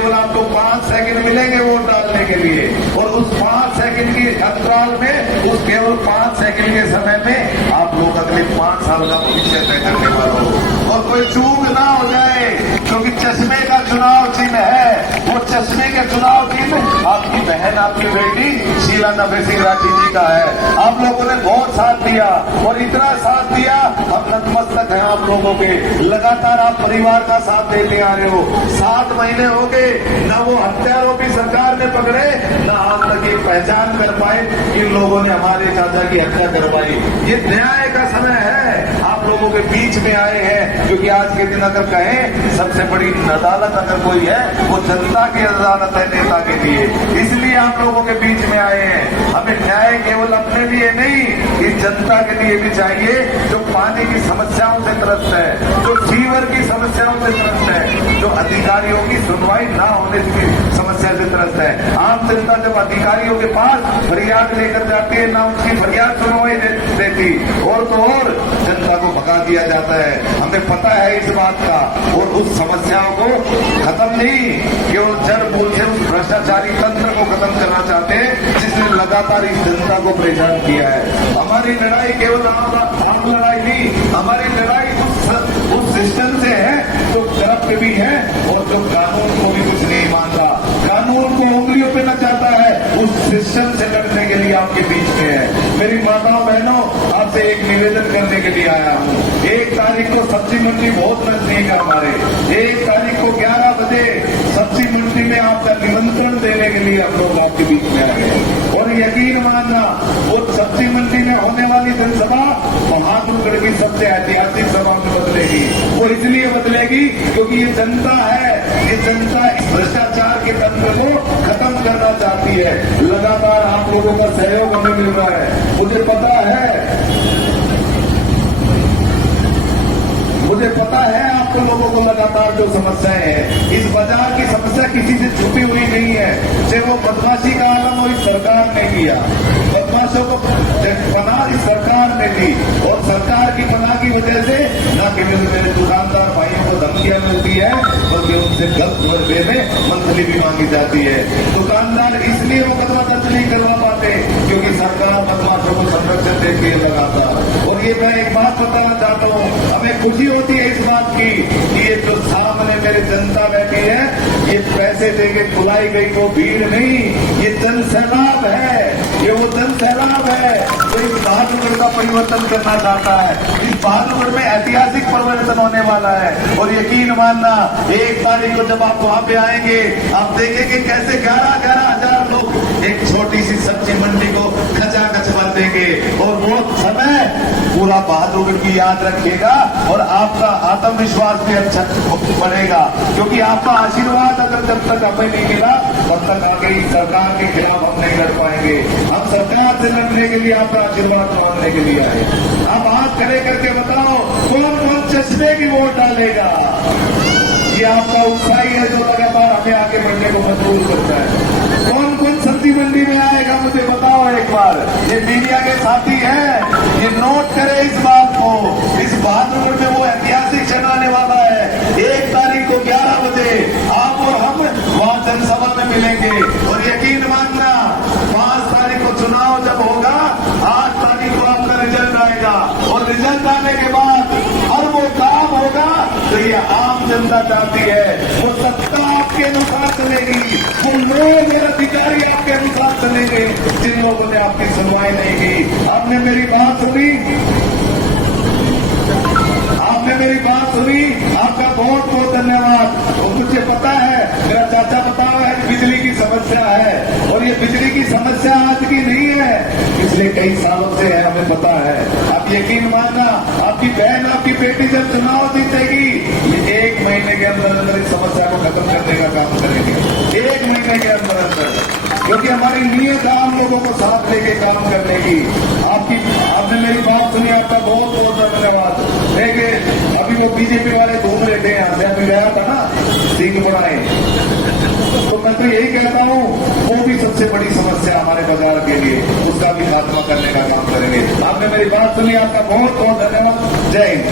केवल आपको 5 सेकंड मिलेंगे वोट डालने के लिए, और उस 5 सेकंड की अंतराल में, उस केवल 5 सेकंड के समय में आप लोग अगले 5 साल का भविष्य तय करने वाले हो। और कोई चूक ना हो जाए, क्योंकि चश्मे का चुनाव चिन्ह है, वो चश्मे के चुनाव चिन्ह आपकी बहन, आपकी बेटी शीला नभे सिंह राठी जी का है। आप लोगों ने बहुत साथ दिया, और इतना साथ दिया, हम नतमस्तक हैं आप लोगों के। लगातार आप परिवार का साथ देते आ रहे हो। 7 महीने हो गए, न वो हत्यारों की सरकार ने पकड़े, न आज तक ये पहचान कर पाए इन लोगों ने हमारे चाचा की हत्या करवाई। ये न्याय का समय है, आप लोगों के बीच में आए हैं, क्योंकि आज के दिन अगर कहें सबसे बड़ी अदालत अगर कोई है वो जनता की अदालत है, नेता के लिए। इसलिए आप लोगों के बीच में आए हैं। हमें न्याय केवल अपने लिए नहीं, इस जनता के लिए भी चाहिए, जो पानी की समस्याओं से त्रस्त है, जो फीवर की समस्याओं से त्रस्त है, जो अधिकारियों की सुनवाई ना होने की समस्या से त्रस्त है। आम जनता जब अधिकारियों के पास फरियाद लेकर जाती है, ना उनकी फरियाद सुनवाई देती, और तो और जनता को भगा दिया जाता है। हमें पता है इस बात का, और उस समस्याओं को खत्म नहीं, केवल जड़ मूल से उस भ्रष्टाचारी तंत्र को खत्म करना चाहते हैं, जिसने लगातार इस जनता को परेशान किया है। हमारी लड़ाई केवल आम लड़ाई नहीं, हमारी लड़ाई उस सिस्टम से है जो करप्ट भी है, और जो कानून को भी कुछ नहीं मानता, कानून को उंगलियों पे न चाहता है, उस सिस्टम से लड़ने के लिए आपके बीच में है। मेरी माताओं बहनों, आपसे एक निवेदन करने के लिए आया हूँ। 1 तारीख को सब्जी मंडी बहुत नजदीक है हमारे। 1 तारीख को 11 बजे सब्जी मंडी में आपका निमंत्रण देने के लिए हम लोग आपके बीच में आए हैं। और यकीन मानना, वो सब्जी मंडी में होने वाली जनसभा महापुरुगढ़ की सबसे ऐतिहासिक सभा में बदलेगी। वो इसलिए बदलेगी क्योंकि ये जनता है, ये जनता इस भ्रष्टाचार के तंत्र को खत्म करना चाहती है। लगातार आप लोगों का सहयोग हमें मिल रहा है। मुझे पता है आप लोगों को लगातार जो समस्याएं हैं, इस बाजार की समस्या किसी से छुपी हुई नहीं है। चाहे वो बदमाशी का आलम हो, इस सरकार ने किया, बदमाशों को पनाह इस सरकार ने दी, और सरकार की पनाह की वजह से न केवल मेरे दुकानदार भाइयों को धमकियां मिलती है, बल्कि उनसे गलत वे में मंथली भी मांगी जाती है। दुकानदार इसलिए मुकदमा दर्ज नहीं करवा पाते क्योंकि सरकार बदमाशों को संरक्षण देती है लगातार। और ये मैं एक बात बताना चाहता हूँ, हमें खुशी होती है इस बात की कि ये जो सामने मेरे जनता बैठी है, ये पैसे देके बुलाई गई वो भीड़ नहीं, ये जन सैलाब है, ये वो जन सैलाब है जो इस बहादुरगढ़ का परिवर्तन करना चाहता है। इस बहादुरगढ़ में ऐतिहासिक परिवर्तन होने वाला है। और यकीन मानना, 1 तारीख को जब आप वहां पे आएंगे, आप देखेंगे कैसे 11-11 हजार लोग एक छोटी सी सब्जी मंडी को खचाखच भर देंगे। और वो समय पूरा बहादुरगढ़ की याद रखेगा, और आपका आत्मविश्वास भी अच्छा बढ़ेगा, क्योंकि आपका आशीर्वाद अगर जब तक हमें नहीं मिला, तब तक आगे सरकार के खिलाफ हम नहीं लड़ पाएंगे। हम सरकार से लड़ने के लिए आपका आशीर्वाद मांगने के लिए आए। आप हाथ खड़े करके बताओ, कौन कौन चश्मे की वोट डालेगा? ये आपका उत्साही है जो लगातार हमें आगे बढ़ने को मजबूर करता है। कौन कौन सब्जी मंडी में आएगा मुझे बताओ एक बार। ये मीडिया के साथी हैं, ये नोट करे इस बात को। इस बहादुरगढ़ में वो ऐतिहासिक क्षण आने वाला है। 1 तारीख को 11 बजे आप और हम वहां जनसभा में मिलेंगे। और यकीन मानना, 5 तारीख को चुनाव जब होगा, 8 तारीख को आपका रिजल्ट आएगा, और रिजल्ट आने के बाद हर वो काम होगा तो ये आम जनता चाहती है। वो सत्ता आपके अनुसार चलेगी, वो लोग और अधिकारी आपके अनुसार चलेंगे जिन लोगों ने आपकी सुनवाई नहीं की। आपने मेरी बात सुनी, आपका बहुत बहुत धन्यवाद। और मुझे पता है, मेरा चाचा बता रहा है बिजली की समस्या है, और ये बिजली की समस्या आज की नहीं है, पिछले कई सालों से है, हमें पता है। आप यकीन मानना, आपकी बहन, आपकी बेटी जब चुनाव जीतेगी, ये 1 महीने के अंदर अंदर इस समस्या को खत्म करने का काम करेंगे। 1 महीने के अंदर अंदर, क्योंकि हमारी नीयत है हम लोगों को साथ लेके काम करने की। आपने मेरी बात सुनी, आपका बहुत बहुत धन्यवाद। देखिए, अभी वो बीजेपी वाले घूम रहे थे यहाँ से, अभी गया था ना सिंहपुरा, तो मैं तो यही कहता हूँ, वो भी सबसे बड़ी समस्या हमारे बाजार के लिए, उसका भी खात्मा करने का काम करेंगे। आपने मेरी बात सुनी, आपका बहुत बहुत धन्यवाद। जय हिंद।